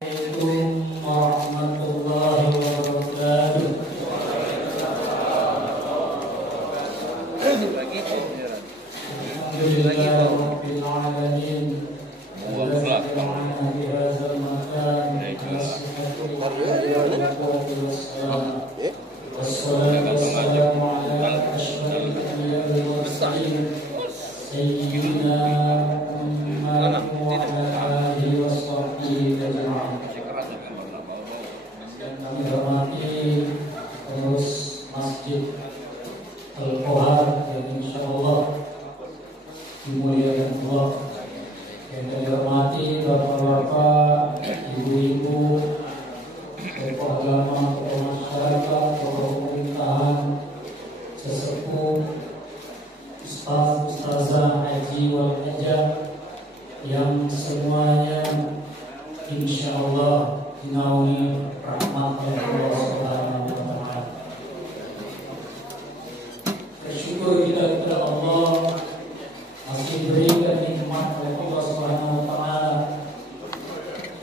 Assalamualaikum warahmatullahi wabarakatuh. Alhamdulillahirabbil alamin. Wassalatu wassalamu ala asyrafil anbiya'i wal mursalin sayyidina Muhammad wa ala alihi washabbihi ajma'in. Yang kami hormati pengurus Masjid Al-Kohar yang insyaallah dimuliakan Allah. Yang kami hormati bapak-bapak, ibu-ibu, tokoh agama, tokoh masyarakat, tokoh pemerintahan, sesepuh, ustaz, ustazah, haji wal hajah, yang semuanya insyaallah dinaungi rahmat Allah Subhanahu wa taala. Bersyukur kita kepada Allah masih diberikan nikmat oleh Allah Subhanahu wa taala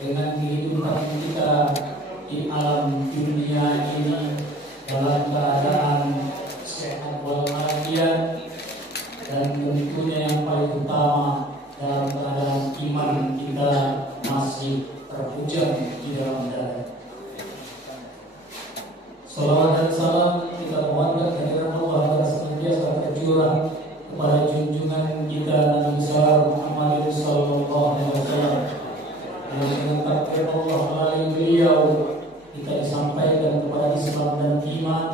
dengan kehidupan kita di alam dunia ini dalam keadaan sehat walafiat, dan tentunya yang paling utama dalam keadaan iman kita masih terpujam di dalam dada. Salawat dan salam kita mohonkan kehadiran Allah agar senantiasa tercurah kepada junjungan kita Nabi besar Muhammad sallallahu alaihi wasallam. Yang dengan takdir Allah melalui beliau kita disampaikan kepada Islam dan iman,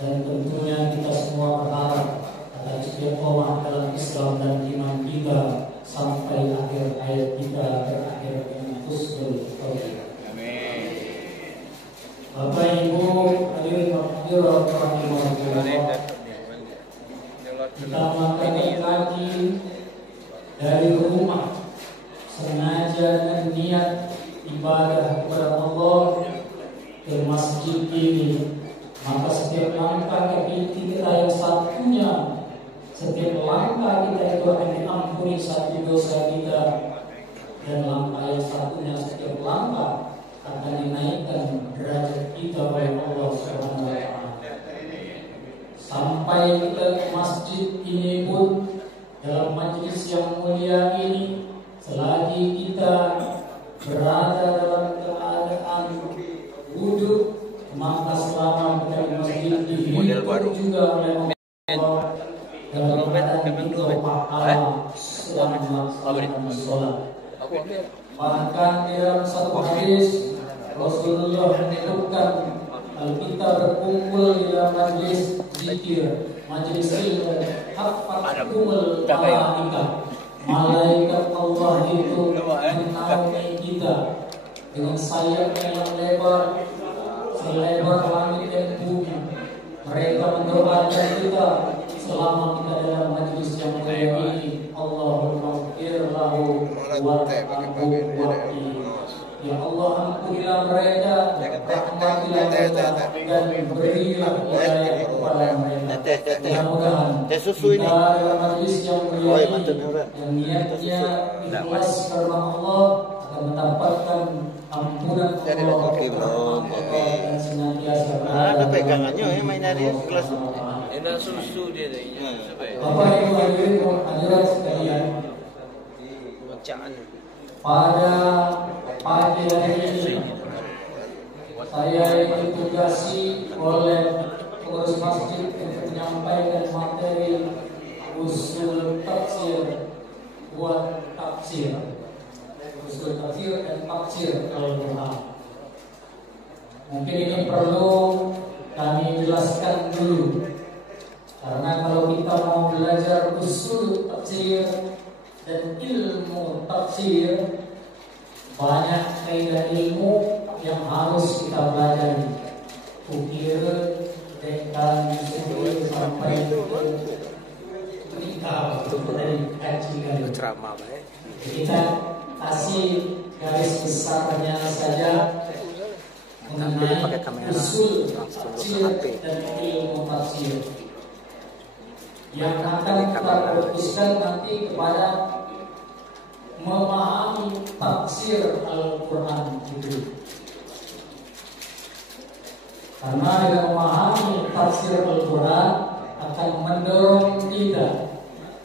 dan tentunya kita semua berharap agar istiqomah dalam Islam dan iman kita sampai akhir hayat kita berakhir dengan husnul khotimah. Amin. Bapak Ibu hadirin hadirat rahimakumullah, kita mengangkat kaki dari rumah sengaja dengan niat ibadah kepada Allah ke masjid ini, maka setiap langkah kaki kita yang satunya, setiap langkah kita itu akan diampuni satu dosa kita, dan langkah yang satunya setiap langkah akan dinaikkan derajat kita oleh Allah Subhanahu wa taala. Sampai kita ke masjid ini pun dalam majelis yang mulia ini, selagi kita berada dalam keadaan duduk, maka selama kita di masjid dihimpun juga oleh Allah dalam keadaan kita pahala selama sholat. Bahkan di dalam satu hadis Rasulullah menyebutkan kalau kita berkumpul di dalam majlis zikir, majlis ilmu, hafatul malaikah, malaikat Allah itu menaungi kita dengan sayapnya yang lebar, selebar langit dan bumi. Mereka mendoakan kita selama kita dalam majlis yang mulia ini. Allahumma ighfir lahu warhamhu wa'afihi. Ya Allah, ampunilah mereka, rahmatilah mereka, dan berilah hidayah kepada mereka. Mudah-mudahan kita dalam majlis yang mulia ini yang niatnya ikhlas karena Allah akan mendapatkan ampunan Allah dan senantiasa berada pegangannya ya main hari kelas enak susu dia dah. Bapak Ibu hadirin hadirat sekalian, bacaan pada pagi hari ini saya ditugasi oleh pengurus masjid untuk menyampaikan materi usul tafsir buat tafsir, usul tafsir dan tafsir Al-Quran. Mungkin ini perlu kami jelaskan dulu, karena kalau kita mau belajar usul tafsir dan ilmu tafsir, banyak kaidah ilmu yang harus kita pelajari. Ukir, dekan, suri, sampai kita dari kaji kali. ceramah baik. Kita kasih garis besarnya saja mengenai usul tafsir dan ilmu tafsir. Yang akan kita fokuskan nanti kepada memahami tafsir Al-Quran itu. Karena dengan memahami tafsir Al-Quran akan mendorong kita,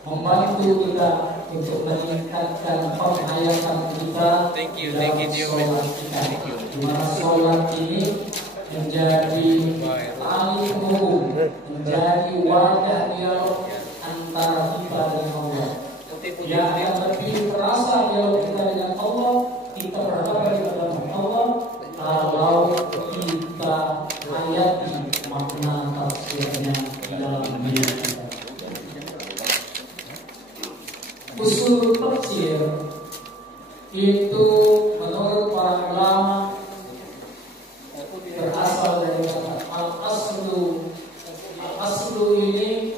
membantu kita untuk meningkatkan penghayatan kita dalam sholat kita. Di mana sholat ini menjadi tali penghubung, menjadi wajah dialog antara kita dengan Allah. Yang akan lebih terasa dialog kita dengan Allah, kita berhadapan dengan Allah kalau kita hayati makna tafsirnya di dalam diri kita. Usul tafsir itu menurut para ulama berasal dari kata al-aslu. Al-aslu ini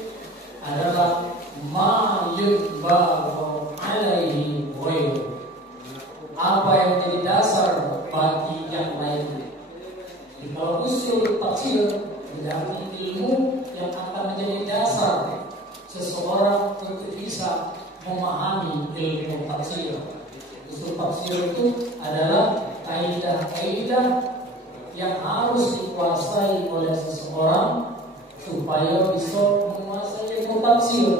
adalah ma yudbaru alaihi ghairu, apa yang menjadi dasar bagi yang lain. Jadi kalau usul tafsir menjadi ilmu yang akan menjadi dasar seseorang untuk bisa memahami ilmu tafsir. Usul tafsir itu adalah kaidah-kaidah yang harus dikuasai oleh seseorang supaya bisa menguasai ilmu tafsir.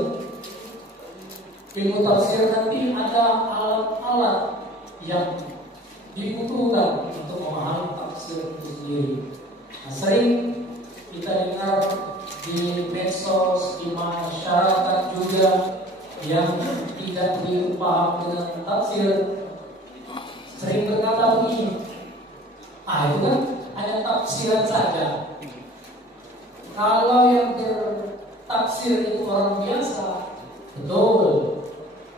Ilmu tafsir nanti ada alat-alat yang dibutuhkan untuk memahami tafsir itu sendiri. Nah, sering kita dengar di medsos, di masyarakat juga yang tidak begitu paham dengan tafsir sering berkata begini, itu kan hanya tafsiran saja. Kalau yang bertafsir itu orang biasa, betul,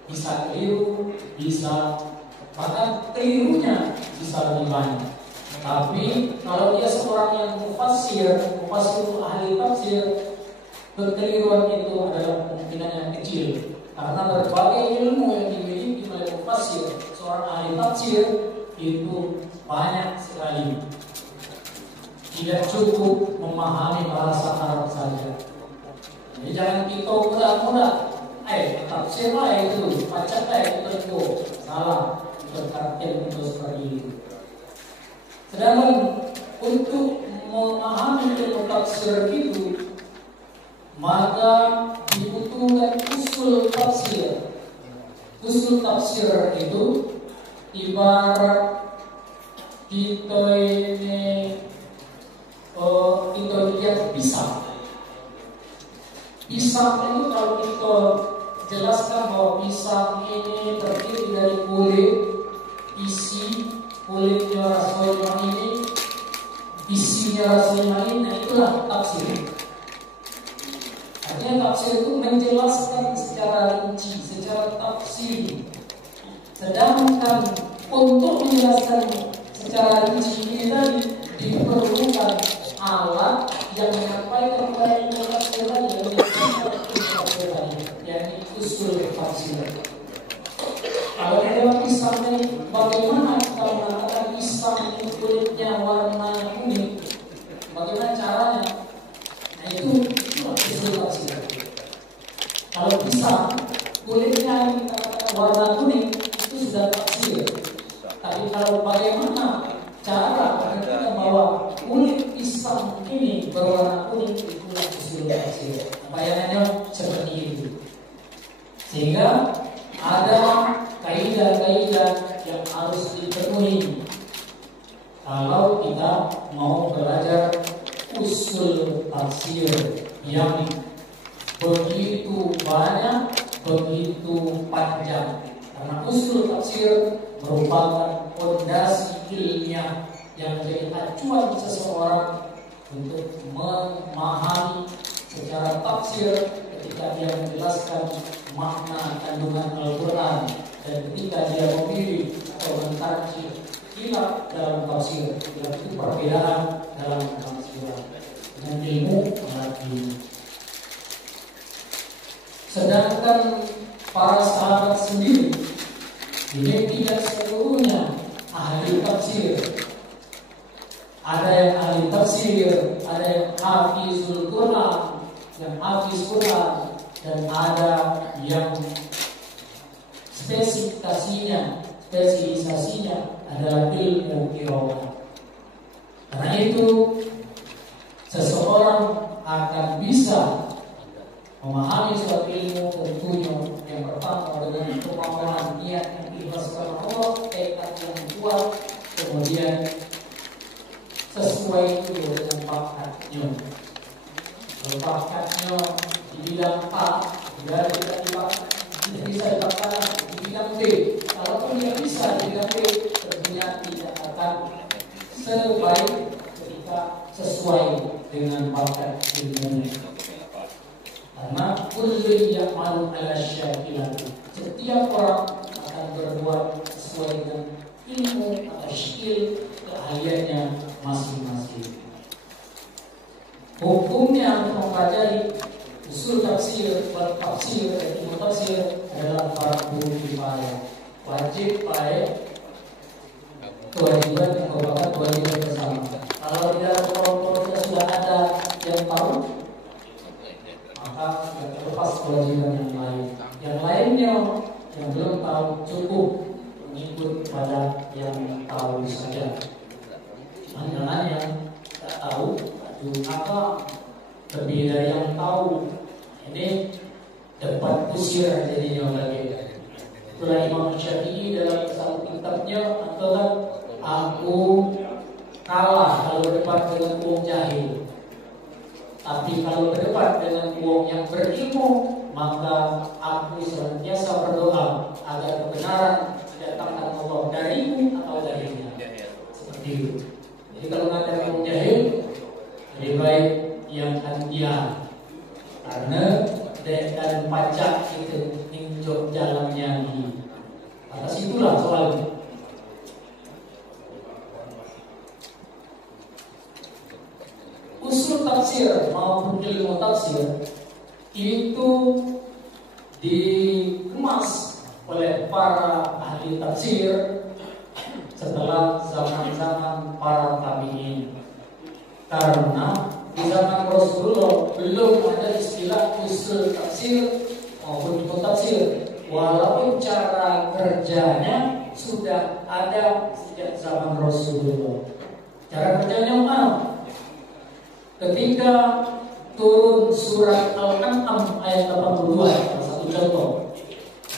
bisa keliru, bisa bahkan kelirunya bisa lebih banyak. Tapi kalau dia seorang yang mufassir itu ahli tafsir, kekeliruan itu adalah kemungkinan yang kecil. Karena berbagai ilmu yang dimiliki oleh mufassir, seorang ahli tafsir itu banyak sekali. Tidak cukup memahami bahasa Arab saja. Jadi jangan kita mudah-mudah, tafsir lah itu, baca lah itu tentu salah, berarti itu seperti itu. Sedangkan untuk memahami ilmu tafsir itu, maka dibutuhkan usul tafsir. Usul tafsir itu ibarat kita lihat pisang. Pisang itu kalau kita jelaskan bahwa pisang ini terdiri dari kulit, isi kulitnya rasanya ini, isinya rasanya ini, nah itulah tafsir. Artinya tafsir itu menjelaskan secara rinci, secara tafsir. Sedangkan untuk menjelaskan secara rinci ini tadi diperlukan alat yang menyampaikan kepada ilmu tafsir tadi, yakni usul tafsir. Kalau dalam pisang ini, bagaimana kita mengatakan pisang ini kulitnya warna kuning? Bagaimana caranya? Nah itu usul tafsir. Kalau pisang kulitnya kita katakan warna kuning, itu sudah tafsir. Tapi kalau bagaimana cara menentukan bahwa kulit pisang ini berwarna kuning, itulah usul tafsir. Bayangannya seperti itu. Sehingga ada kaidah-kaidah yang harus dipenuhi kalau kita mau belajar usul tafsir yang begitu banyak, begitu panjang. Karena usul tafsir merupakan fondasi ilmiah yang menjadi acuan seseorang untuk memahami secara tafsir ketika dia menjelaskan makna kandungan Al-Quran dan ketika dia memilih atau mengkaji khilaf dalam tafsir. Khilaf itu perbedaan dalam tafsiran dengan ilmu lagi. Sedangkan para sahabat sendiri ini tidak seluruhnya ahli tafsir. Ada yang ahli tafsir, ada yang hafizul Quran, yang hafiz Quran, dan ada yang spesialisasinya adalah ilmu qiraat. Karena itu seseorang akan bisa memahami suatu ilmu tentunya yang pertama dengan kemampuan niat yang ikhlas karena Allah, tekad yang kuat, kemudian sesuai itu dengan bakatnya. Kalau bakatnya di bidang A, tidak bisa dibakar di bidang B. Kalaupun dia bisa di bidang B, tentunya tidak akan sebaik ketika sesuai dengan bakat ilmunya. Karena kullu ya'malu 'ala syakilati. Setiap orang akan berbuat sesuai dengan ilmu atau skill keahliannya masing-masing. Hukumnya untuk mempelajari usul tafsir, tafsir dan ilmu tafsir adalah fardu kifayah. Wajib baik kewajiban yang merupakan kewajiban bersama. Kalau di dalam kelompok kita sudah ada yang tahu, maka terlepas kewajiban yang lain. Yang lainnya yang belum tahu cukup mengikut pada yang tahu saja. Jangan yang tak tahu, maka lebih dari yang tahu. Ini dapat kusir jadinya lagi. Itulah Imam Syafi'i dalam satu kitabnya mengatakan, aku kalah kalau berdebat dengan wong jahil. Tapi kalau berdebat dengan wong yang berilmu, maka aku senantiasa berdoa agar kebenaran datangkan Allah darimu atau darinya. Seperti itu. Jadi kalau mengatakan wong jahil, lebih baik yang dia, karena dan pajak itu ninjok jalannya di atas itulah soalnya. Usul tafsir maupun ilmu tafsir itu dikemas oleh para ahli tafsir setelah zaman-zaman para tabi'in. Karena di zaman Rasulullah belum ada istilah usul tafsir maupun ilmu tafsir, walaupun cara kerjanya sudah ada sejak zaman Rasulullah. Cara kerjanya mana? Ketika turun surat Al-An'am ayat 82, satu contoh.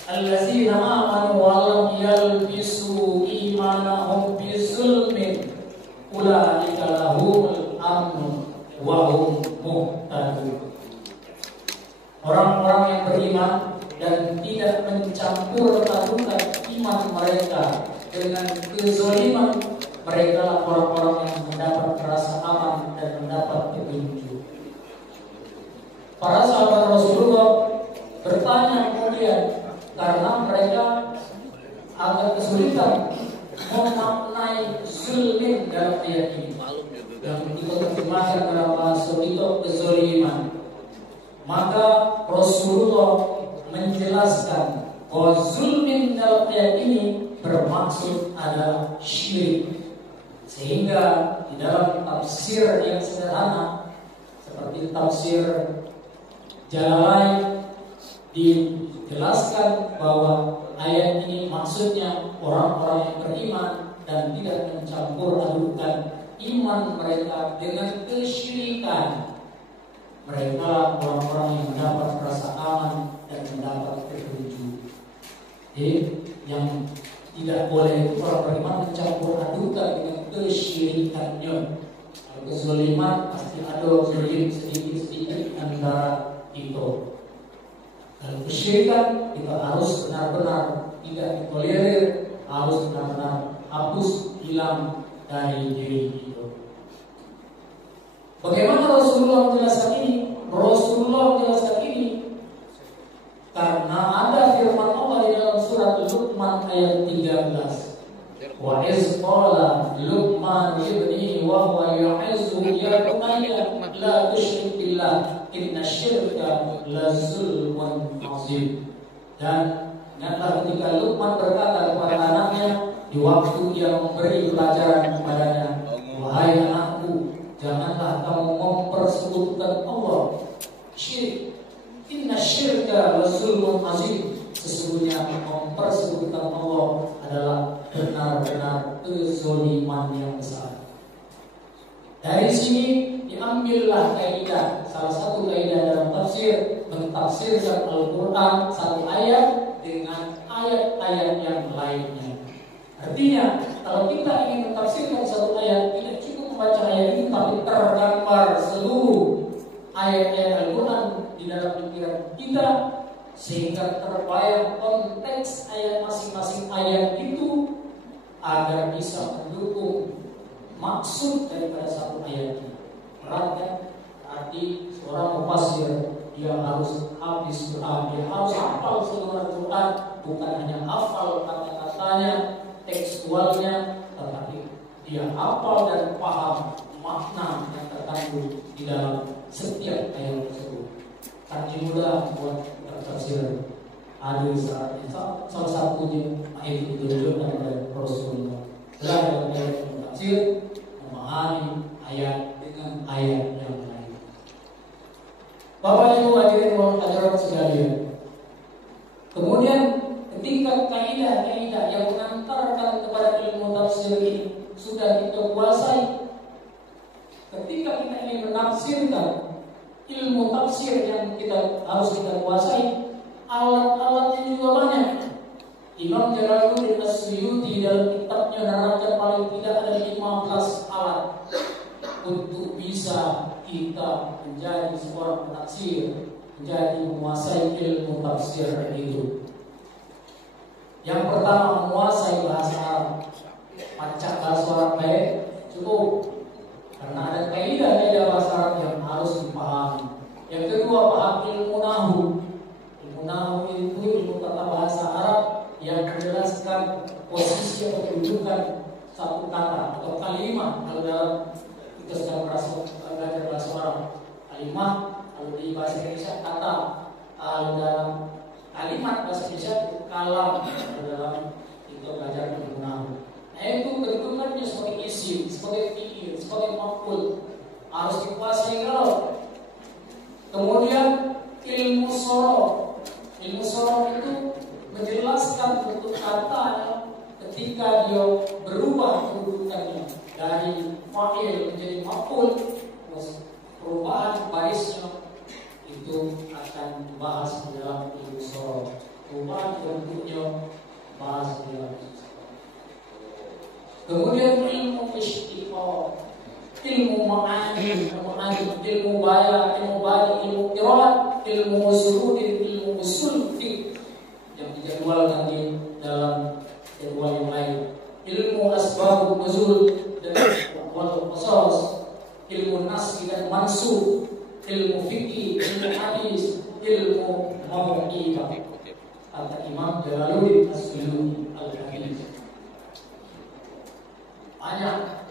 Allazina amanu wa lam yalbisu imanahum bizulmin ulaika lahumul amnu wa hum muhtadun. Orang-orang yang beriman dan tidak mencampur adukan iman mereka dengan kezaliman, mereka orang-orang yang mendapat rasa aman dan mendapat petunjuk. Para sahabat Rasulullah bertanya kemudian, karena mereka agak kesulitan memaknai zulmin dalam ayat ini yang diterjemahkan dalam bahasa itu kezaliman. Maka Rasulullah menjelaskan bahwa zulmin dalam ayat ini bermaksud adalah syirik. Sehingga di dalam tafsir yang sederhana seperti tafsir Jalalain dijelaskan bahwa ayat ini maksudnya orang-orang yang beriman dan tidak mencampur adukan iman mereka dengan kesyirikan. Mereka orang-orang yang mendapat rasa aman dan mendapat petunjuk. Jadi yang tidak boleh itu orang beriman mencampur adukan dengan kesyirikannya. Kalau kezaliman pasti ada zalim sedikit-sedikit antara itu. Kalau kesyirikan kita harus benar-benar tidak ditolerir, harus benar-benar hapus, hilang dari diri itu. Bagaimana Rasulullah menjelaskan ini? Rasulullah menjelaskan ini karena ada firman Allah di dalam surat Luqman ayat 13. Wa iz qala Luqman ibni wa huwa ya'izu ya bunayya la tusyrik billah inna syirka la zulmun azim. Dan ingatlah ketika Luqman berkata kepada anaknya di waktu dia memberi pelajaran kepadanya, wahai anakku, janganlah kamu mempersekutukan Allah. Syirik, inna syirka la zulmun azim. sesungguhnya mempersekutukan Allah adalah benar-benar kezoliman yang besar. Dari sini diambillah kaidah, salah satu kaidah dalam tafsir, mentafsirkan Al-Quran satu ayat dengan ayat-ayat yang lainnya. Artinya, kalau kita ingin mentafsirkan satu ayat, tidak cukup membaca ayat ini, tapi tergambar seluruh ayat-ayat Al-Quran di dalam pikiran kita, sehingga terbayang konteks ayat masing-masing ayat itu agar bisa mendukung maksud daripada satu ayat ini. Perhatikan, arti seorang mufassir dia harus habis Quran, dia harus hafal seluruh Quran, bukan hanya hafal kata-katanya, tekstualnya, tetapi dia hafal dan paham makna yang terkandung di dalam setiap ayat tersebut. Kan mudah buat tafsir. Ada syaratnya, salah satunya ayat itu ditunjukkan oleh Rasulullah. Dalam ayat tafsir memahami ayat dengan ayat yang lain. Bapak Ibu hadirin hadirat sekalian. Kemudian ketika kaidah-kaidah yang mengantarkan kepada ilmu tafsir ini sudah kita kuasai, ketika kita ingin menafsirkan ilmu tafsir yang harus kita kuasai, alat-alatnya juga banyak. Imam Jalaluddin As-Suyuti dalam kitabnya menerangkan paling tidak ada 15 alat untuk bisa kita menjadi seorang penafsir, menjadi menguasai ilmu tafsir itu. Yang pertama, menguasai bahasa Arab. Baca bahasa Arab baik cukup, karena ada kaidah-kaidah bahasa Arab yang harus dipahami. Yang kedua, paham ilmu nahwu. Ilmu nahwu itu ilmu tata bahasa Arab yang menjelaskan posisi atau kedudukan satu kata atau kalimat. Kalau dalam kita sedang belajar bahasa Arab, kalimat, kalau di bahasa Indonesia kata, kalau dalam kalimat bahasa Indonesia itu kalam, kalau dalam kita belajar ilmu nahwu. Nah, itu kedudukannya sebagai isim, sebagai fi'il, sebagai maf'ul, harus dikuasai kalau. Kemudian ilmu sorof. Ilmu sorof itu menjelaskan bentuk kata ketika dia berubah kedudukannya dari fa'il menjadi maf'ul, perubahan barisnya itu akan dibahas di dalam ilmu sorof. Perubahan bentuknya bahas di dalam. Kemudian ilmu istiqamah, ilmu ma'ani, ilmu bayar, ilmu qiraat, ilmu usuluddin, ilmu usul fiqh yang dijadwalkan di dalam jadwal yang lain. Ilmu asbabun nuzul dan wal qasas, ilmu nas dan mansukh, ilmu fikih, ilmu hadis, ilmu mau'izah. Kata Imam Jalaluddin As-Suyuti Al-Hadis. Banyak.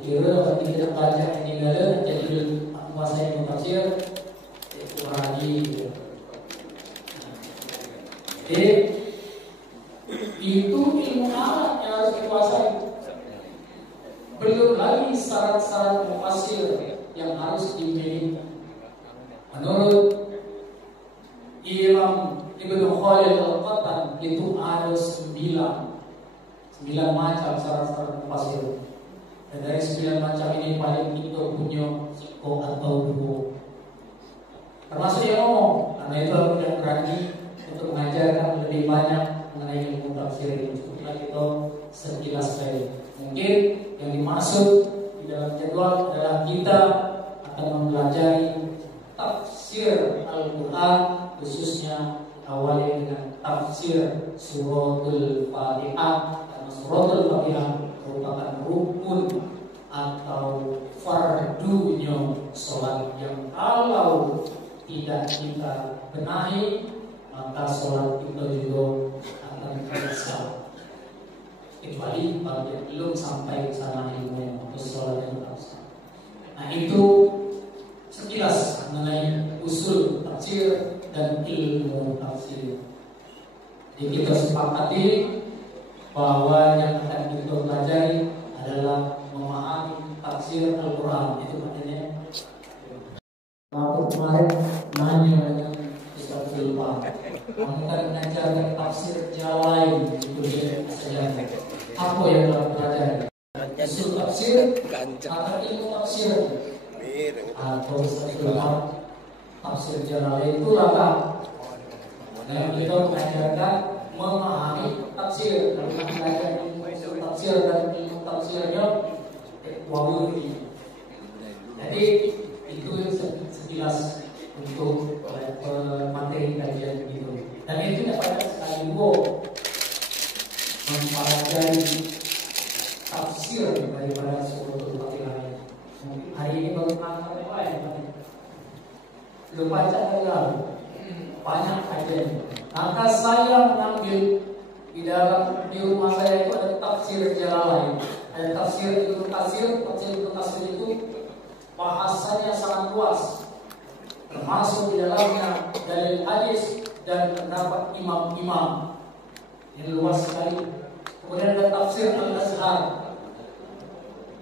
Kira tidak baca ini dalam jadi bahasa yang tafsir itu lagi. Itu ilmu alat yang harus dikuasai. Belum lagi syarat-syarat mufassir yang harus dimiliki. Menurut Imam Ibnu Khalil Al-Qattan itu ada 9 macam syarat-syarat mufassir. Dan dari 9 macam ini paling kita punya siko atau duo. Termasuk yang ngomong, karena itu aku tidak berani untuk mengajarkan lebih banyak mengenai ilmu tafsir ini. Cukuplah kita sekilas saja. Mungkin yang dimaksud di dalam jadwal adalah kita akan mempelajari tafsir Al-Quran, khususnya awalnya dengan tafsir suratul Fatihah. Karena suratul Fatihah merupakan rukun atau fardunya sholat yang kalau tidak kita benahi, maka sholat kita juga akan rusak. Kecuali kalau belum sampai ke sana ilmunya, atau sholat yang rusak. Nah, itu sekilas mengenai usul tafsir dan ilmu tafsir. Jadi kita sepakati bahwa yang akan kita pelajari adalah memahami tafsir Al-Quran. Itu maknanya. Waktu kemarin nanya dengan Ustaz Silva, kamu kan ngajar usul tafsir Gancang. atau ilmu tafsir atau tafsir Jalalain itu apa? Yang kita mengajarkan memahami tafsir, mengajarkan ilmu tafsir dan ilmu tafsirnya waburi. Jadi itu sekilas untuk materi kajian itu. Dan itu dapat sekali mempelajari tafsir daripada suratul Fatihah. Hari ini baru angkat apa ya? Belum baca lagi, banyak kajian. Maka saya mengambil di rumah saya itu ada tafsir Jalalain, ada tafsir Ibnu Katsir. Tafsir Ibnu Katsir itu bahasanya sangat luas, termasuk di dalamnya dalil hadis dan pendapat imam-imam yang luas sekali. Kemudian ada tafsir Al-Azhar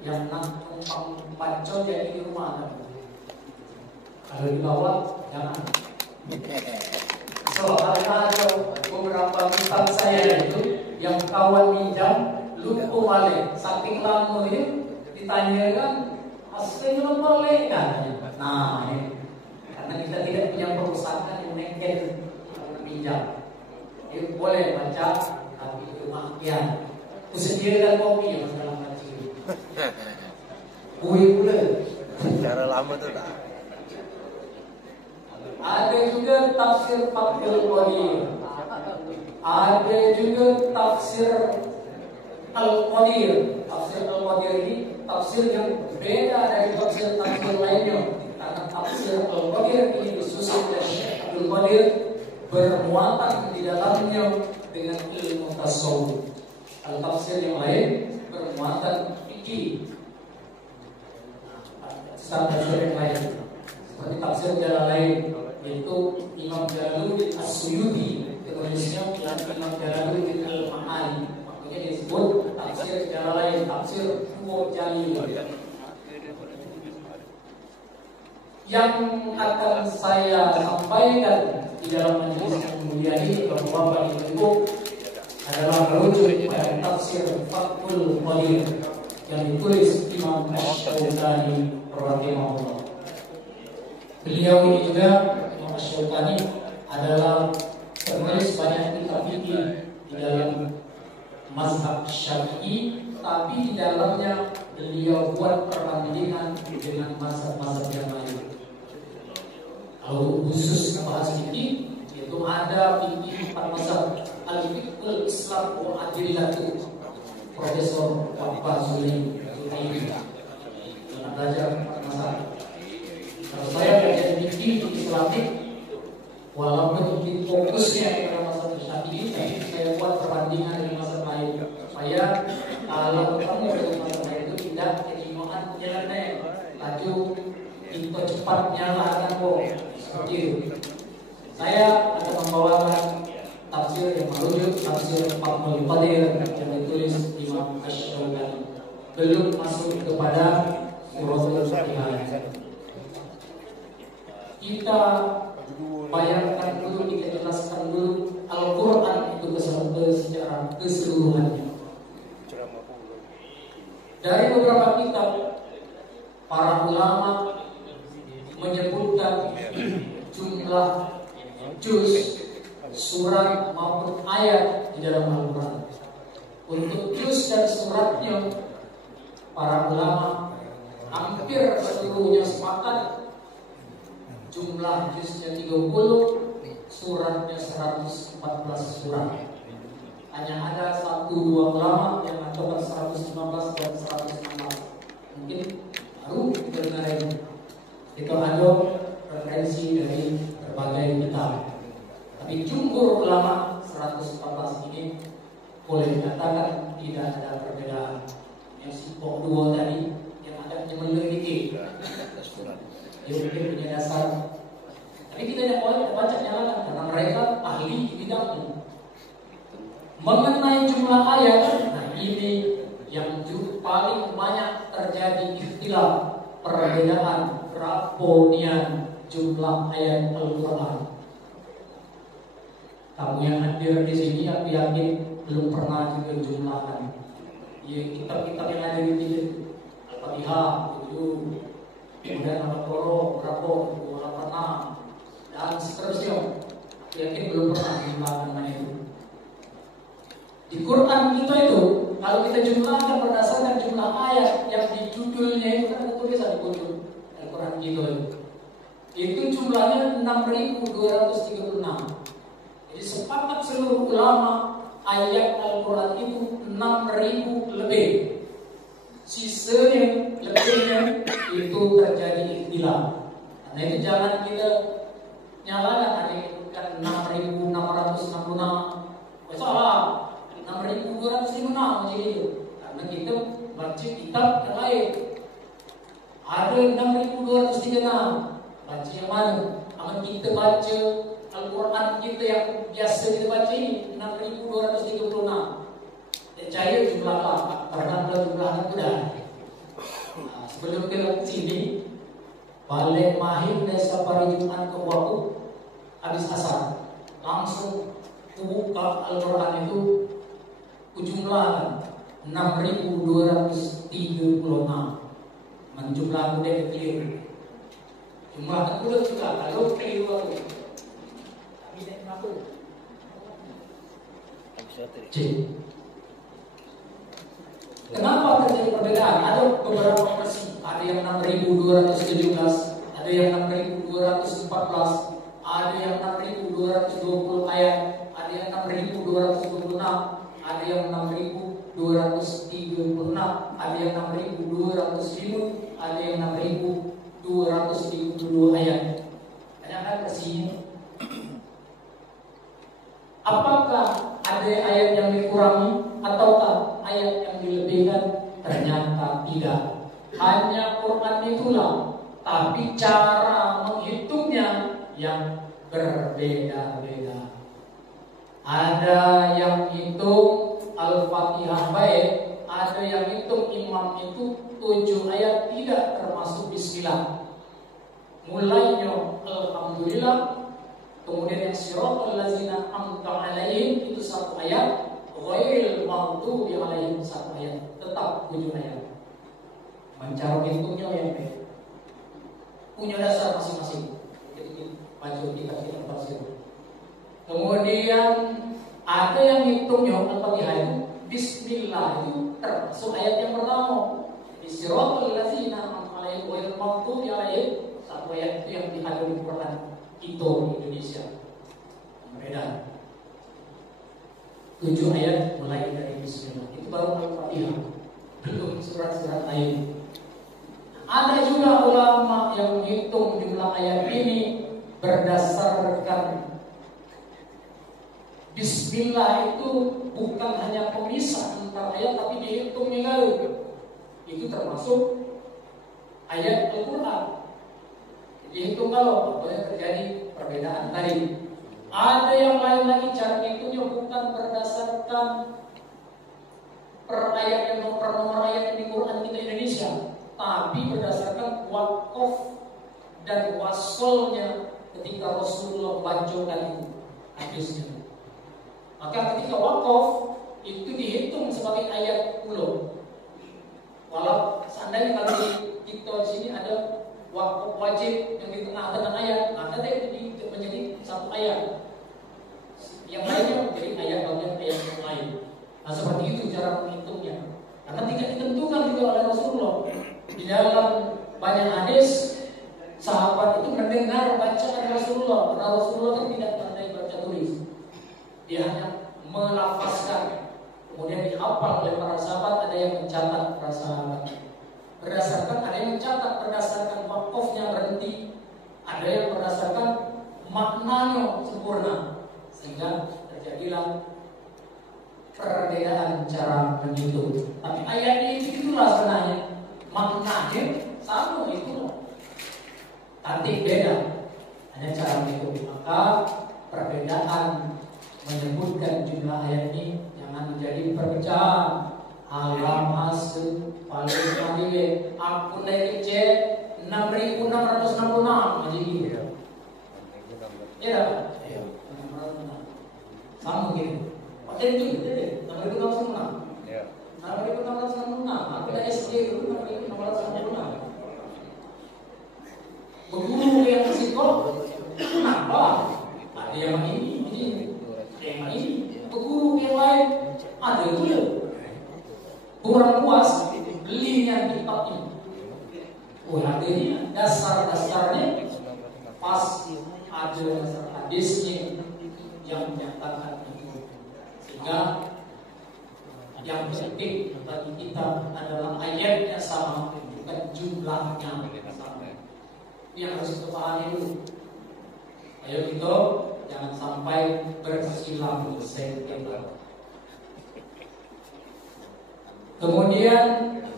yang numpang baca jadi di rumah. Kalau dibawa jangan. So ada beberapa kitab saya itu yang kawan minjam lupa balik, saking lama itu ditanyakan aslinya boleh kan? Nah, ini karena kita tidak punya perusahaan yang mengken pinjam, itu boleh baca tapi di rumah ya. Kusediakan kopi ya masalah kecil. Kue pula. Cara lama tuh tak. Ada juga tafsir Fathul Qadir. Ada juga tafsir Al-Qadir. Tafsir Al-Qadir ini tafsir yang beda dari tafsir lainnya. Karena tafsir Al-Qadir ini disusun oleh Abdul Qadir bermuatan di dalamnya dengan ilmu tasawuf. Al-tafsir yang lain bermuatan fikih. Tafsir yang lain seperti tafsir Jalalain, yaitu Imam Jalaluddin As-Suyuti, penulisnya Imam Jalaluddin Al-Ma'ani. Makanya disebut tafsir Jalalain, tafsir Jalil. Yang akan saya sampaikan di dalam majelis yang mulia ini Bapak Ibu adalah merujuk pada tafsir Fathul Qadir yang ditulis Imam Asy-Syaukani rahimahullah. Beliau ini juga Imam Asy-Syaukani adalah penulis banyak kitab fikih di dalam mazhab Syafi'i, tapi di dalamnya beliau buat perbandingan dengan mazhab-mazhab yang lain. Kalau khusus bahas fikih, itu ada fikih empat mazhab, al-fiqhul Islam wa adillatu, Profesor Wahbah Sulaim belajar mazhab. Kalau saya belajar fikih Islamik, walaupun fokusnya pada mazhab Syafi'i, tapi saya buat perbandingan dengan mazhab lain supaya kalau ketemu dengan mazhab lain itu tidak kejiwaan jalannya, laju itu cepat nyalakan kok seperti itu. Saya akan membawakan tafsir yang merujuk tafsir Fathul Qadir yang ditulis Imam Asy-Syaukani. Belum masuk kepada suratul Fatihah. Kita bayangkan dulu, kita jelaskan dulu Al-Quran itu secara keseluruhannya. Dari beberapa kitab, para ulama menyebutkan jumlah juz, surat maupun ayat di dalam Al-Quran. Untuk juz dan suratnya, para ulama hampir seluruhnya sepakat jumlah juznya 30, suratnya 114 surat. Hanya ada 1-2 ulama yang mengatakan 115 dan 116. Mungkin baru dengar ini. Itu ada referensi dari berbagai kitab. Tapi jumhur ulama 114 ini boleh dikatakan tidak ada perbedaan. Yang sipok 2 tadi yang ada menyemelih dikit. Dia mungkin punya dasar. Tapi kita tidak boleh baca nyalakan karena mereka ahli di bidangnya. Mengenai jumlah ayat, nah ini yang paling banyak terjadi ikhtilaf, perbedaan berapa nian jumlah ayat Al-Quran. Kamu yang hadir di sini, aku yakin belum pernah juga jumlahkan. Ya, kitab-kitab yang ada di kemudian Al-Qur'an, Rabbul, Al-Qur'an, dan seterusnya. Yakin belum pernah jumlahkan mana itu. Di Quran kita itu, kalau kita jumlahkan berdasarkan jumlah ayat yang di judulnya itu kan ada tulisan di judul Al-Quran kita itu jumlahnya 6.236. Jadi sepakat seluruh ulama ayat Al-Quran itu 6.000 lebih. Sisanya lebihnya itu terjadi ikhtilaf. Karena itu jangan kita nyalakan ada yang menyebutkan 6.666. Salah, 6.256 jadi itu. Karena kita baca kitab yang lain. Ada 6.236. Baca yang mana? Aman kita baca Al-Quran kita yang biasa kita baca ini 6.236. Percaya jumlahlah, karena jumlahnya sudah. Sebelum kita sini, balik mahir dari safari Jumat ke waktu habis asar, langsung buka Al-Quran itu jumlah 6.236. Menjumlah udah kecil. Jumlah terkulit juga kalau keliru aku. Kami naik berapa? C. Kenapa terjadi perbedaan? Ada beberapa versi. Ada yang 6.217, ada yang 6.214, ada yang 6.220 ayat, ada yang 6.226, ada yang 6.236, ada yang 6.205, ada yang 6.232 ayat. Ada versinya. Apakah ada ayat yang dikurangi ataukah ayat yang dilebihkan? Ternyata tidak. Hanya Quran itulah, tapi cara menghitungnya yang berbeda-beda. Ada yang hitung Al-Fatihah baik, ada yang hitung imam itu 7 ayat tidak termasuk bismillah. Mulainya Alhamdulillah, kemudian yang siratal ladzina an'amta 'alaihim itu 1 ayat, ghairil maghdubi 'alaihim 1 ayat, tetap 7 ayat. Mencara hitungnya yang beda. Punya dasar masing-masing. Jadi baca kita tafsir. Kemudian ada yang hitungnya Al-Fatihah itu bismillah itu termasuk ayat yang pertama. Siratal ladzina an'amta 'alaihim ghairil maghdubi 'alaihim, 1 ayat itu yang dihadir di Quran kita di Indonesia. Berbeda. 7 ayat mulai dari bismillah. Itu baru Al-Fatihah. Belum surat-surat lain. Ada juga ulama yang menghitung jumlah ayat ini berdasarkan bismillah itu bukan hanya pemisah antara ayat, tapi dihitung minggu. Itu termasuk ayat Al-Quran. Dihitung kalau boleh terjadi perbedaan tadi. Ada yang lain lagi cara hitungnya bukan berdasarkan per ayat yang per nomor ayat di Quran kita Indonesia, tapi berdasarkan wakaf dan wasolnya ketika Rasulullah bacakan itu hadisnya. Maka ketika wakaf itu dihitung sebagai ayat ulo. Walau seandainya kalau kita di sini ada wakaf wajib yang di tengah-tengah ayat, maka itu menjadi 1 ayat. Yang lainnya menjadi ayat-ayat yang lain. Nah, seperti itu cara menghitungnya. Karena tidak ditentukan juga oleh Rasulullah. Di dalam banyak hadis, sahabat itu mendengar bacaan Rasulullah. Karena Rasulullah kan tidak pandai baca tulis. Dia hanya melafazkan. Kemudian dihafal oleh para sahabat, ada yang mencatat para sahabat. Berdasarkan ada yang mencatat berdasarkan wakafnya berhenti, ada yang berdasarkan maknanya sempurna, sehingga terjadilah perbedaan cara menghitung. Tapi ayat ini itulah sebenarnya maknanya sama itu, tapi beda hanya cara menghitung. Maka perbedaan menyebutkan jumlah ayat ini jangan menjadi perpecahan. Alamas paling kali aku naik kecil 6.666 jadi gitu. Ya, sama gitu. Pakai itu, 6.666. Ya. 6.666. Aku dah SD dulu 6.666. belinya kitab ini. Artinya dasar-dasarnya pas ada hadisnya yang menyatakan itu, sehingga yang penting bagi kita adalah ayatnya sama, bukan jumlahnya sama. Ini yang harus kita pahami dulu. Ayo kita jangan sampai bersilang sengketa. Kemudian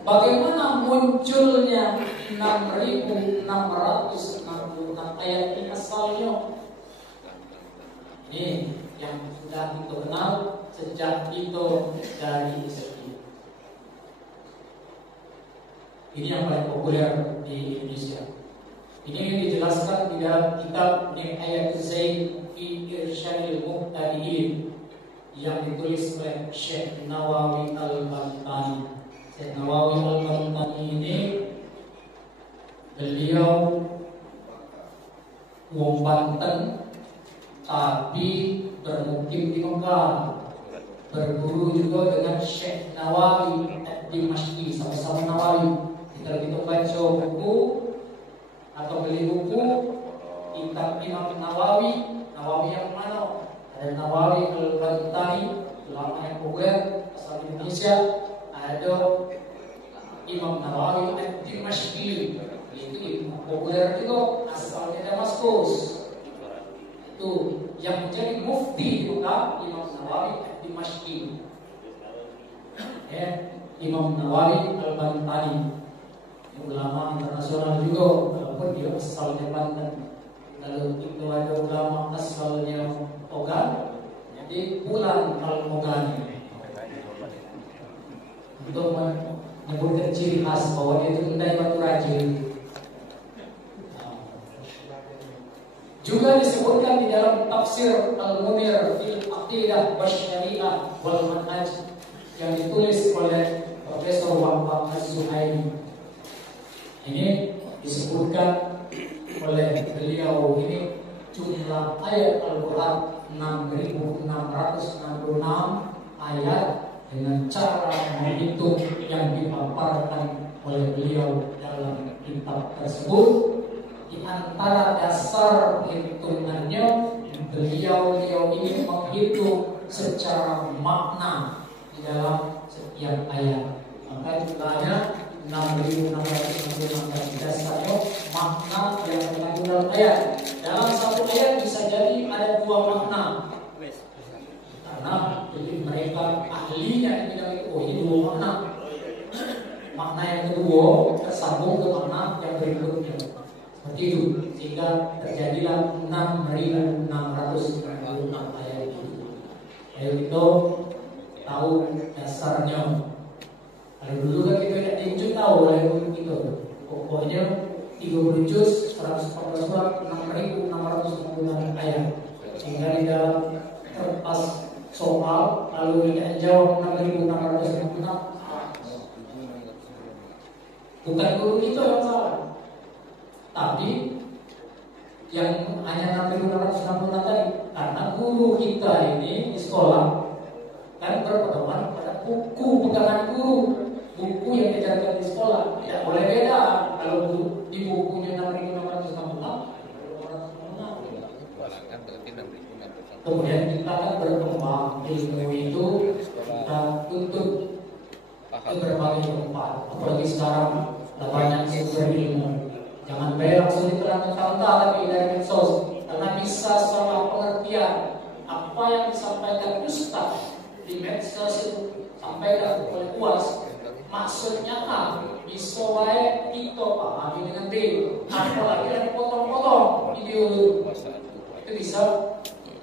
bagaimana munculnya 6.666 ayat ini asalnya? Ini yang sudah kita kenal sejak itu dari segi. Ini yang paling populer di Indonesia. Ini yang dijelaskan di dalam kitab Ayat Zaid fi Irsyadil Muqtadiin yang ditulis oleh Syekh Nawawi Al-Bantani. Syekh Nawawi Al-Bantani ini beliau wong Banten tapi bermukim di Mekah, berguru juga dengan Syekh Nawawi Ad-Dimashqi, sama-sama Nawawi. Kalau kita baca buku atau beli buku kitab Imam Nawawi, Nawawi yang mana? Ada Nawawi Al-Bantani, ulama yang populer asal Indonesia. Ada Imam Nawawi Ad-Dimashqi, itu populer juga asalnya Damaskus. Itu yang menjadi mufti juga Imam Nawawi Ad-Dimashqi. Imam Nawawi Al-Bantani, ulama internasional juga, walaupun dia asalnya Banten. Lalu itu ada ulama asalnya Ogan, jadi Bulan Al-Mogani, untuk menyebutkan ciri khas bahwa dia itu endai batu rajin. Juga disebutkan di dalam tafsir Al-Munir fil Aqidah Wasyariah wal Manhaj yang ditulis oleh Profesor Wahab Az-Zuhaili. Ini disebutkan oleh beliau ini jumlah ayat Al-Quran 6.666 ayat dengan cara menghitung yang dipaparkan oleh beliau dalam kitab tersebut. Di antara dasar perhitungannya, beliau ini menghitung secara makna di dalam setiap ayat. Maka jumlahnya 6.666 dasarnya makna yang terkandung dalam ayat. Dalam satu ayat bisa jadi ada dua makna, karena jadi mereka ahlinya di bidang itu. Ini dua makna. Makna yang kedua tersambung ke makna yang berikutnya. Seperti itu, sehingga terjadilah 6.666 ayat itu. Ayo kita tahu dasarnya. Kalau dulu kan kita tidak diujuk tahu oleh guru kita. Pokoknya 30 juz 114 surat 6.666 ayat. Sehingga di dalam kertas soal lalu tidak jawab 6.666. Bukan guru kita yang salah, tapi yang hanya 6.666 tadi, karena guru kita ini di sekolah kan berpedoman pada buku pegangan guru. Buku yang diajarkan di sekolah tidak boleh beda. Kalau di bukunya 6.666, kemudian kita kan berkembang ilmu itu, kita tuntut ke berbagai tempat. Apalagi sekarang banyak sumber ilmu. Jangan bayar langsung diterangkan mentah tapi dari medsos, karena bisa salah pengertian apa yang disampaikan Ustaz di medsos itu sampaikan oleh UAS. Maksudnya bisa wae kita pahami dengan B, apalagi yang potong-potong video itu bisa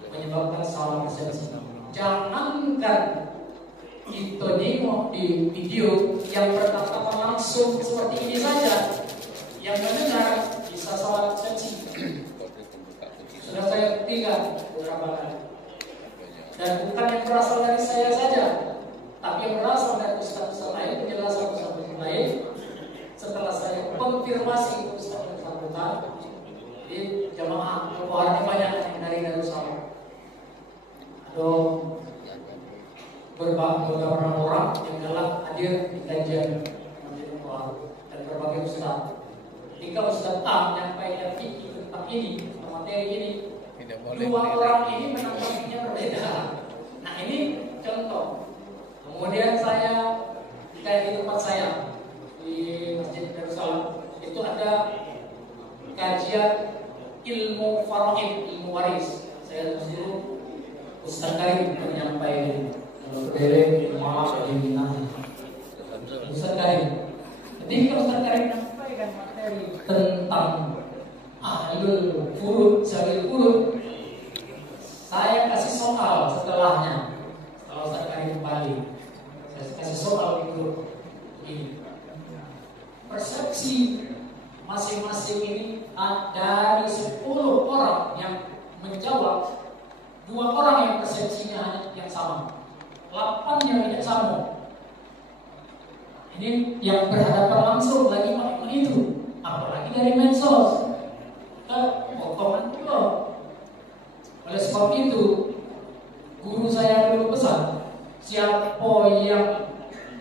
menyebabkan salah persepsi. Jangankan kita nengok di video yang berkata langsung seperti ini saja, yang mendengar bisa salah persepsi. Sudah saya buktikan beberapa kali, dan bukan yang berasal dari saya saja, tapi yang berasal dari ustaz-ustaz lain, penjelasan ustaz-ustaz lain. Setelah saya konfirmasi ustaz yang bersangkutan, jadi jamaah keluarnya banyak yang dari Darussalam. Ada beberapa orang yang telah hadir di kajian ulama dan berbagai ustaz. Ketika Ustaz A menyampaikan tentang ini, tentang materi ini, dua orang ini menanggapinya berbeda. Nah ini contoh. Kemudian saya kayak di tempat saya di Masjid Darussalam itu ada kajian ilmu faraid, ilmu waris. Saya disuruh Ustaz Karim menyampaikan dari maaf ini Ustaz Karim. Ketika Ustaz Karim menyampaikan materi tentang ahlul furud, syaril furud, saya kasih soal setelahnya. Setelah Ustaz Karim kembali, saya kasih soal itu ini. Persepsi masing-masing ini dari 10 orang yang menjawab, 2 orang yang persepsinya yang sama, 8 yang tidak sama. Ini yang berhadapan langsung lagi sama itu, apalagi dari medsos, potongan juga. Oleh sebab itu, guru saya dulu pesan, siapa yang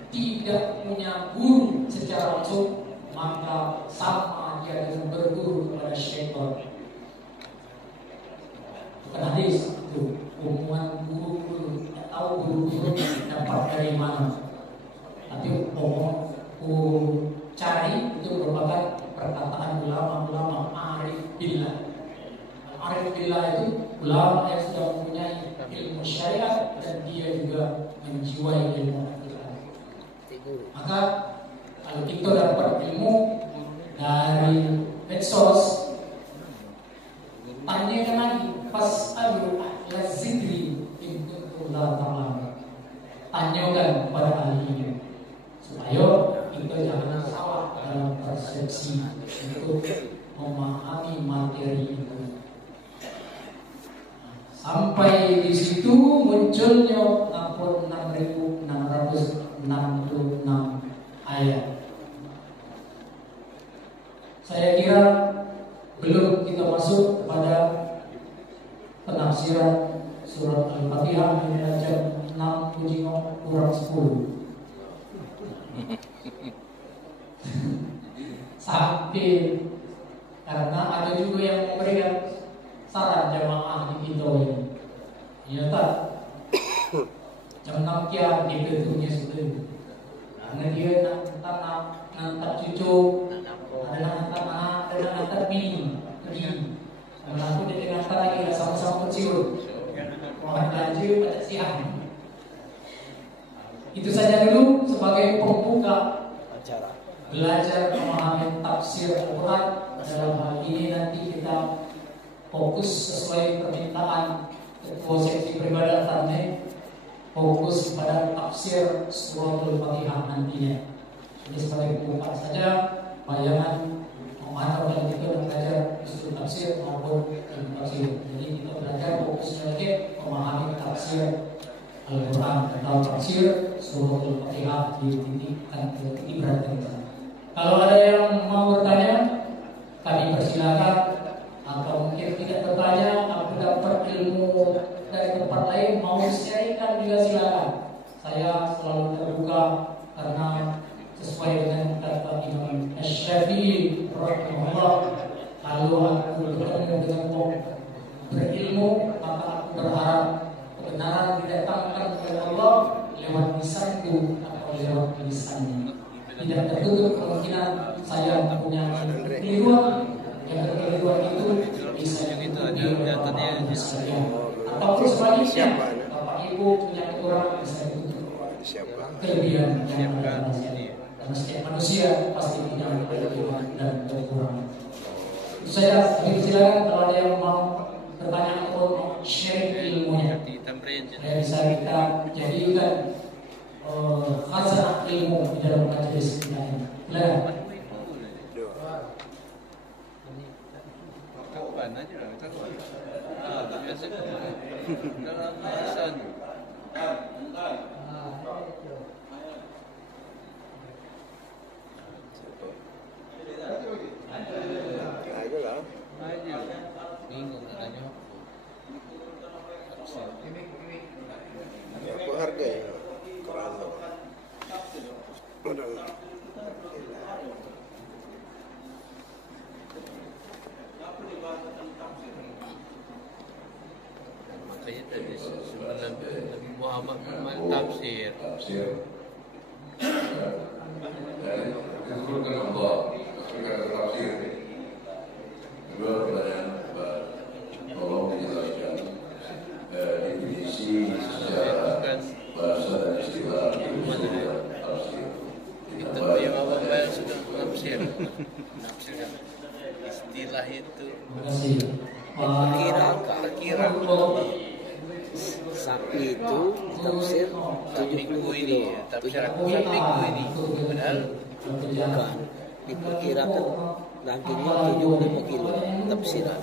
tidak punya guru secara langsung, maka sama dia dengan berguru kepada syaitan. Bukan hadis itu, hubungan guru-guru, tidak tahu guru-guru dapat dari mana. Tapi cari itu merupakan perkataan ulama-ulama arif billah. Arif billah itu ulama yang sudah mempunyai ilmu syariat dan dia juga menjiwai ilmu Al-Quran. Maka kalau kita dapat ilmu dari medsos, tanyakan lagi fas'alu ahla zikri in kuntum la ta'lamun. Tanyakan kepada ahlinya supaya kita jangan salah dalam persepsi untuk memahami materi itu. Sampai di situ munculnya 66.666 ayat. Saya kira belum kita masuk pada penafsiran surat Al-Fatihah yang jam 6 kurang 10. Sampai karena ada juga yang memberikan saran jamaah di Indo ini. Ternyata jam 6 kian itu punya situ. Karena dia nantak cucu, ada nantak anak, ada nantak bini, pergi. Karena aku dia nantak lagi sama-sama kecil. Orang lanjut pada siang. Itu saja dulu sebagai pembuka belajar memahami tafsir Al-Quran. Dalam hal ini nanti kita fokus sesuai permintaan ketua seksi peribadatan, fokus pada tafsir surah Al-Fatihah nantinya. Jadi sebagai pembuka saja, bayangan memantapkan kita belajar usul tafsir maupun ilmu tafsir. Jadi kita belajar fokus lagi memahami tafsir Al-Quran atau tafsir surah Al-Fatihah di titik berarti. Kalau ada yang mau bertanya, kami persilakan. Atau mungkin tidak bertanya, aku dapat ilmu dari tempat lain, mau sharingkan juga silakan. Saya selalu terbuka karena sesuai dengan kata Imam Asy-Syafi'i rahimahullah, kalau aku bertemu dengan berilmu, maka aku berharap kebenaran didatangkan oleh Allah lewat lisanku atau lewat lisannya. Tidak tertutup kemungkinan saya punya keliruan, yang keliruan itu bisa ditutup saya. Ataupun sebaliknya, Bapak Ibu punya kekurangan bisa ditutup kelebihan yang ada pada saya. Karena setiap manusia pasti punya kelebihan dan kekurangan. Itu saja. Silakan kalau ada yang mau bertanya atau mau share ilmunya, bisa kita jadikan khazanah ilmu di dalam majelis kita ini. Silakan. Kapan aja kita biasa dalam bahasan. Aja lah. Bingung katanya. Apa harga ya? Kerana. Tafsir. Dan disebutkan Allah sebagai tafsir. Kedua pertanyaan, tolong dijelaskan definisi secara bahasa dan istilah tafsir. Itu yang awal sudah tafsir. Istilah itu. Terima kasih. Perkiraan. Sapi itu ditafsir 70 kilo. Tafsiran minggu ini. Padahal Bukan. Diperkirakan rantingnya 75 kilo tafsiran.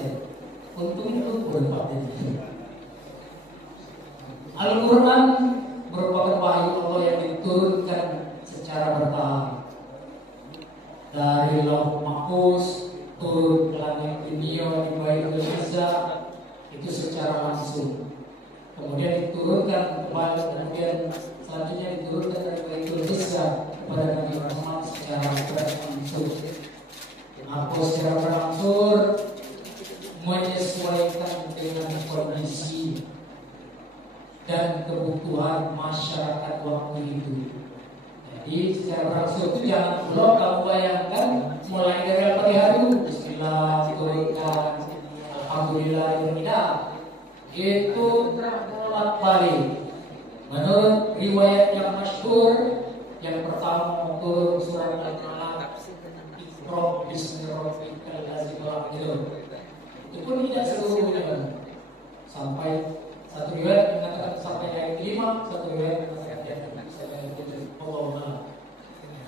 Untuk itu berempat ini. Al-Quran merupakan wahyu Allah yang diturunkan secara bertahap dari Lauh Mahfuz turun ke langit dunia di Baitul Izzah itu secara langsung. Kemudian diturunkan kembali, kemudian selanjutnya diturunkan dari Baitul Izzah kepada Nabi Muhammad secara berangsur. Apa secara berangsur menyesuaikan dengan kondisi dan kebutuhan masyarakat waktu itu. Jadi secara berangsur itu jangan dulu kamu bayangkan mulai dari Al-Fatihah itu Bismillah diturunkan, Alhamdulillah tidak. Itu bolak-balik. Menurut riwayat yang masyhur, yang pertama turun surat Al-Alaq, Iqra bismi rabbikal ladzi khalaq itu pun tidak seluruhnya. Sampai satu riwayat mengatakan sampai ayat 5, satu riwayat mengatakan sampai ayat 7. Allah.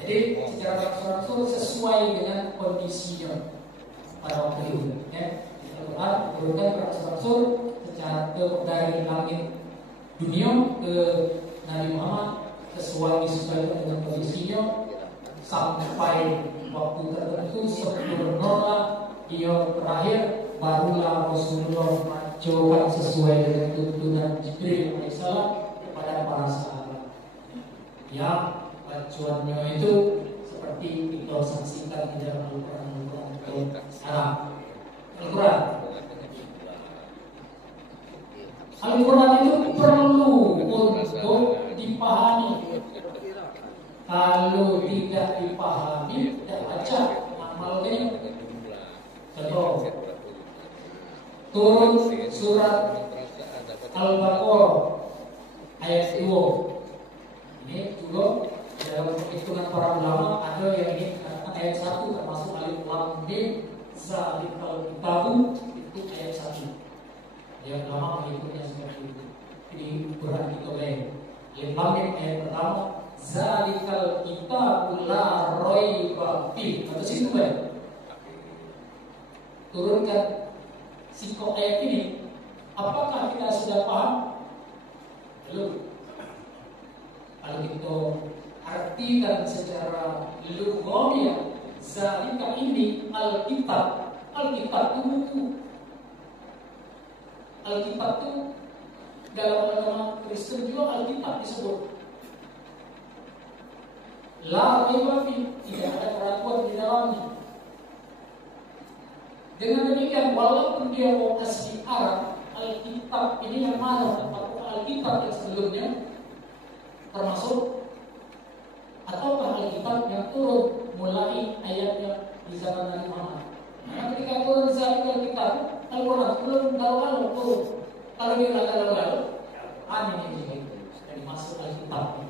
Jadi secara berangsur sesuai dengan kondisinya pada waktu itu. Al-Quran turunkan berangsur secara dari langit dunia ke Nabi Muhammad sesuai disesuaikan dengan kondisinya sampai waktu tertentu sempurna dia terakhir barulah Rasulullah mencoba sesuai dengan tuntunan Jibril alaihissalam kepada para sahabat. Yang acuannya itu seperti kita saksikan di dalam Al-Quran Al-Quran. Al-Quran itu perlu untuk dipahami. Kalau tidak dipahami, tidak baca amalnya. Contoh, turun surat Al-Baqarah ayat 2. Ini juga dalam perhitungan para ulama ada yang ini ayat 1 termasuk alif lam mim zalikal kitabu itu ayat 1. Yang lama menghitungnya seperti itu. Ini Quran kita lain. Alif lam mim ayat pertama zalikal kitabu la raiba fi. Atau situ kan? Turunkan sikok ayat ini. Apakah kita sudah paham? Belum. Kalau kita artikan secara lughawiah, zalika ini Alkitab. Alkitab itu buku. Alkitab itu dalam agama Kristen juga Alkitab disebut. La raiba fi, tidak ada keraguan di dalamnya. Dengan demikian, walaupun dia mau asli Arab, Alkitab ini yang mana? Apakah Alkitab yang sebelumnya termasuk ataukah Alkitab yang turun mulai ayatnya di zaman Nabi Muhammad? Karena ketika turun zalikal kitab, Al-Quran belum lalu turun. Kalau dia lalu, aneh ini jadi masuk Alkitab.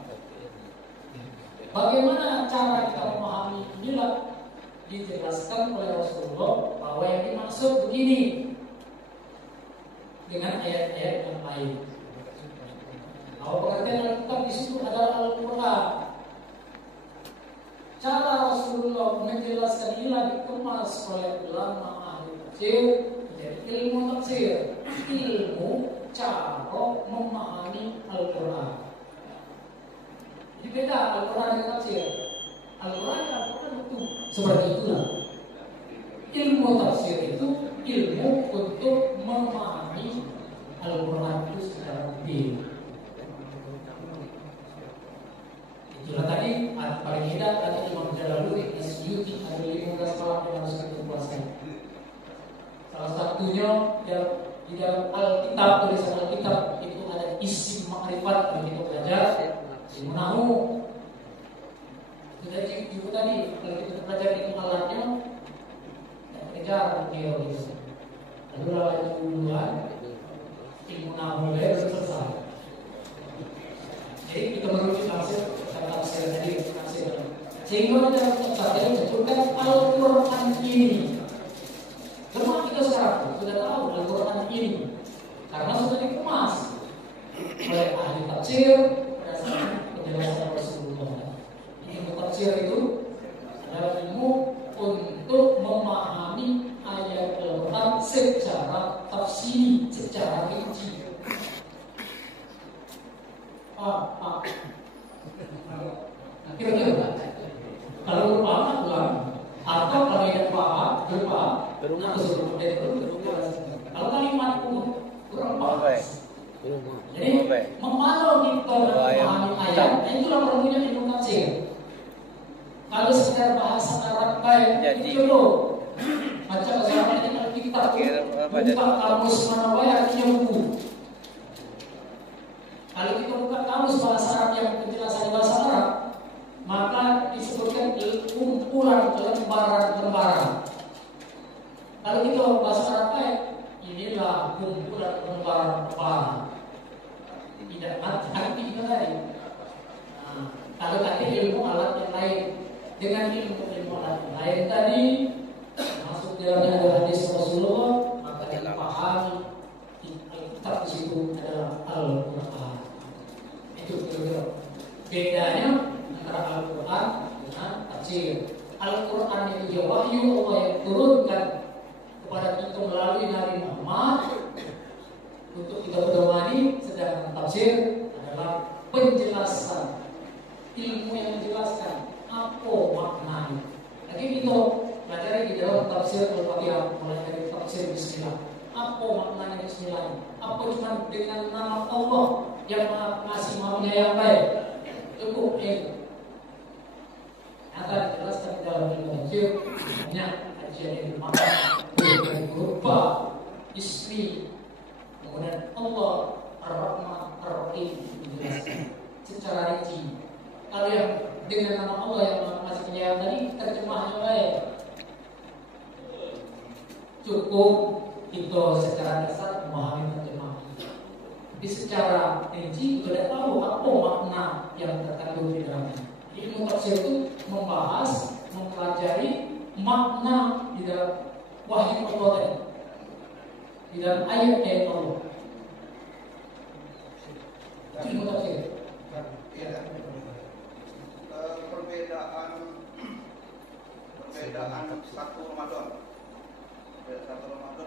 Bagaimana cara kita memahami inilah dijelaskan oleh Rasulullah bahwa yang dimaksud begini dengan ayat-ayat yang lain. Bahwa pengertian Alkitab di situ adalah Al-Quran. Cara Rasulullah menjelaskan inilah dikemas oleh ulama ahli tafsir menjadi ilmu tafsir, ilmu cara memahami Al-Quran. Jadi beda Al-Quran dengan tafsir. Al-Quran itu seperti itulah. Ilmu tafsir itu ilmu untuk memahami Al-Quran itu secara detail. Itulah tadi paling tidak kata Imam Jalaluddin Asyuti ada 15 malam yang harus kita kuasai. Salah satunya di dalam Alkitab, tulisan Alkitab itu ada isim makrifat kalau kita belajar ilmu nahu. Sudah ibu tadi kalau kita belajar ilmu alatnya kejar teori gitu. Lalu lawan duluan ilmu nahu belum selesai. Jadi kita merujuk tafsir tadi tafsir. Sehingga dalam tafsir disebutkan Al-Quran ini. Semua kita sekarang sudah tahu Al-Quran ini karena sudah dikemas oleh ahli tafsir berdasarkan penjelasan Rasulullah. Ilmu tafsir itu adalah ilmu untuk memahami ayat Al-Quran secara tafsiri, secara rinci. Kira-kira kalau berpaham Tuhan, atau kalau yang paham berpaham, kalau kalimat kurang paham. Jadi memantau kita memahami ayat, itulah perlunya ilmu tafsir. Kalau sekedar bahasa Arab baik, itu loh. Baca bahasa Arab ini Alkitab, buka kamus mana baik artinya buku. Kalau kita buka kamus bahasa Arab yang penjelasan bahasa Arab, maka disebutkan kumpulan lembaran-lembaran. Kalau kita bahasa Arab baik, inilah kumpulan lembaran-lembaran. Tidak arti kita tadi. Kalau tadi ilmu alat yang lain dengan ilmu alat yang lain tadi masuk dalamnya adalah hadis Rasulullah, maka dipahami Alkitab di situ adalah Al-Quran. Itu kira-kira bedanya antara Al-Quran dengan tafsir. Al-Quran itu wahyu Allah yang turunkan kepada kita melalui Nabi Muhammad untuk kita berdomani, sedangkan tafsir adalah penjelasan ilmu yang menjelaskan apa maknanya. Lagi kita pelajari di dalam tafsir Al-Fatihah, mulai dari tafsir Bismillah. Apa maknanya Bismillah? Apa cuma dengan nama Allah yang masih maha yang baik? Cukup itu. Akan dijelaskan di dalam ilmu tafsir. Hanya kajian yang bermakna berupa ismi, kemudian Allah Ar-Rahman Ar-Rahim dijelaskan secara rinci. Kalau yang dengan nama Allah yang masih penyayang tadi terjemahnya baik, cukup kita secara dasar memahami terjemahan. Tapi secara rinci kita tahu apa makna yang terkandung di dalamnya. Ilmu tafsir itu membahas, mempelajari makna di dalam wahyu Allah tadi, di dalam ayat-ayat Allah. Itu ilmu tafsir. Perbedaan satu Ramadan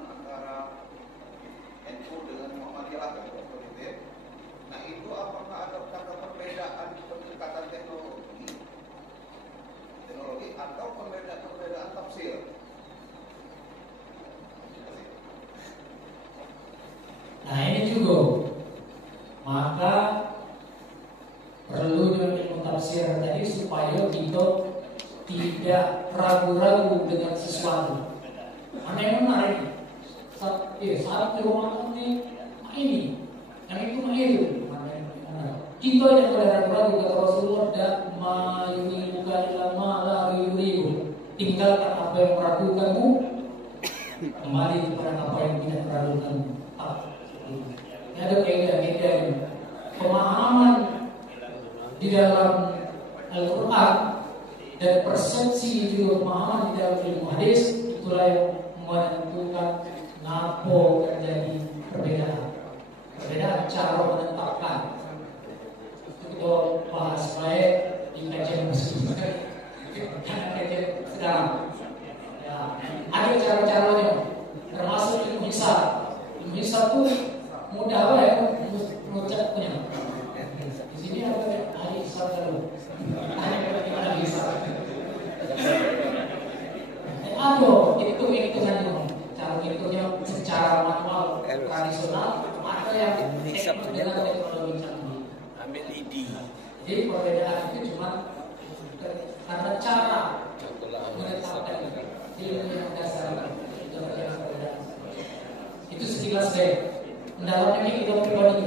antara NU dengan Muhammadiyah seperti itu. Nah itu apakah ada perbedaan pendekatan teknologi atau perbedaan tafsir? Nah ini juga maka perlu dengan ilmu tafsir tadi supaya kita tidak ragu-ragu dengan sesuatu. Mana yang menarik? Saat di rumah ini, yang itu itu. Kita yang ragu-ragu kata Rasulullah, dan mayuni bukan lama lari ribu. Tinggalkan apa yang meragukanmu, kembali kepada apa yang tidak meragukanmu. Ini ada kaidah-kaidah pemahaman di dalam Al-Quran dan persepsi juga pemahaman di dalam ilmu hadis, itulah yang menentukan ngapa terjadi perbedaan cara menetapkan. Itu kita bahas baik di kajian musim kajian sekarang. Ya, ada cara-caranya, termasuk ilmu hisab. Ilmu hisab itu mudah ya, mengucapnya. Di sini ada ahli hisab dulu. Ahli hisab. Ada hitung-hitungan, cara hitungnya secara manual tradisional, ada yang dengan teknologi canggih. Ambil ID. Jadi perbedaan itu cuma karena cara menetapkan ilmu yang dasar itu sekilas deh. Mendalamnya kita pribadi.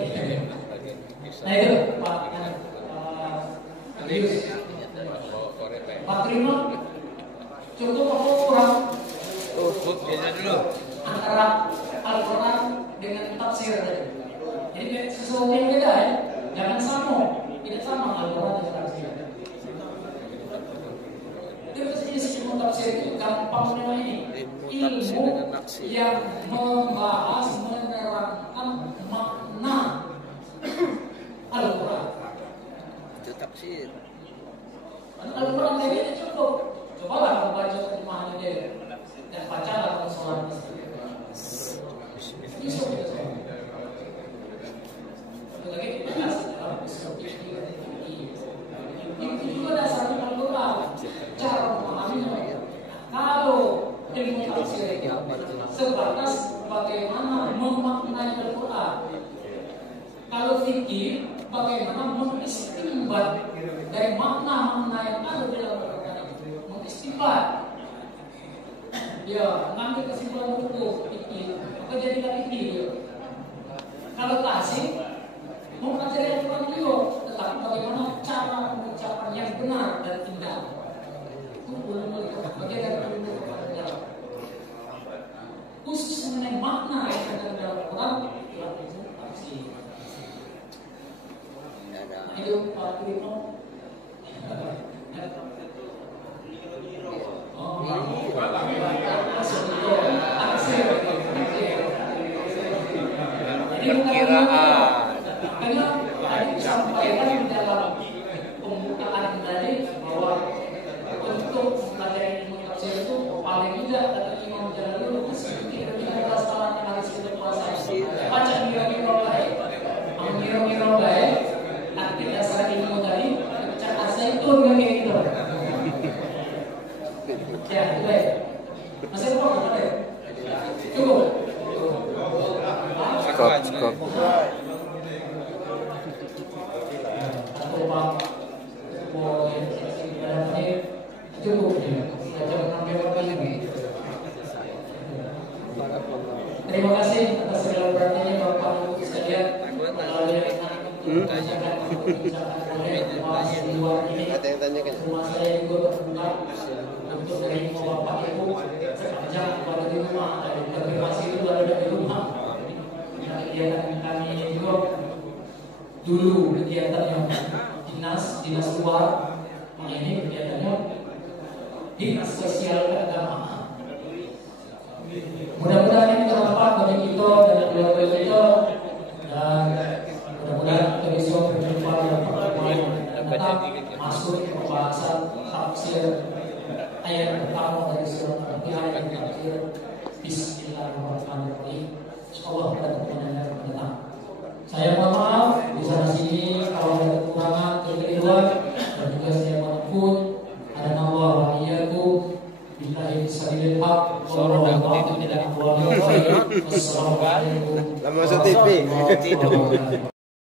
Nah itu Pak Yus. Pak Trino cukup apa kurang Buktinya dulu. antara Al-Quran dengan tafsir tadi? Jadi sesuatu yang beda ya, jangan sama, tidak sama Al-Quran dengan tafsir. Itu ilmu tafsir itu gampang memang ini. Ilmu yang membahas menerangkan makna Al-Quran. Itu tafsir. Al-Quran tadi itu cukup. Cobalah kamu baca terjemahannya dia dan bacalah kamu sholat. Bisa. Lagi kita kasih dalam itu juga dasarnya Al-Quran. Cara memahaminya. Kalau ilmu tafsir sebatas bagaimana memaknai Al-Quran. Kalau fikih, bagaimana mengistimbat dari makna-makna yang ada dalam Al-Quran itu. Mengistimbat. Ya, ngambil kesimpulan hukum fikih, maka jadilah fikih dia. Kalau tasik, mempelajari Al-Quran juga, tetapi bagaimana cara pengucapan yang benar dan indah. Itu belum bagian dari ilmu kepada khusus mengenai makna yang ada dalam Al-Quran, itu tafsir. Itu Pak Trino. Karena tadi disampaikan di dalam pembukaan tadi bahwa untuk mempelajari ilmu tafsir itu paling tidak kata Imam Jalalain kira-kira salah yang harus kita kuasai. Baca miro-miro baik, miro-miro baik. Nanti dasar ilmu tadi cak asaitun kan kayak gitu. Ya, itu baik. Masih ada apa ada? Cukup. Cukup. Terima kasih atas segala perhatiannya Bapak Ibu sekalian. Ada yang tanyakan? Rumah saya juga terbuka untuk menerima Bapak Ibu sepanjang kepada di rumah. Konfirmasi itu ada di rumah. Kegiatan kami juga dulu kegiatan yang dinas luar, ini kegiatannya dinas sosial keagamaan. Mudah-mudahan ini bermanfaat bagi kita dan keluarga kita, dan mudah-mudahan kita bisa berjumpa dalam pertemuan yang datang masuk ke pembahasan tafsir ayat pertama dari surat Al-Fatihah yang tafsir Bismillahirrahmanirrahim. Insyaallah pada pertemuan yang akan datang. Saya mohon maaf di sana sini kalau ada kekurangan kekeliruan, dan juga saya mohon pun ada nama wahiyatu billahi sabilil haq. Assalamualaikum warahmatullahi wabarakatuh. Lama masuk TV.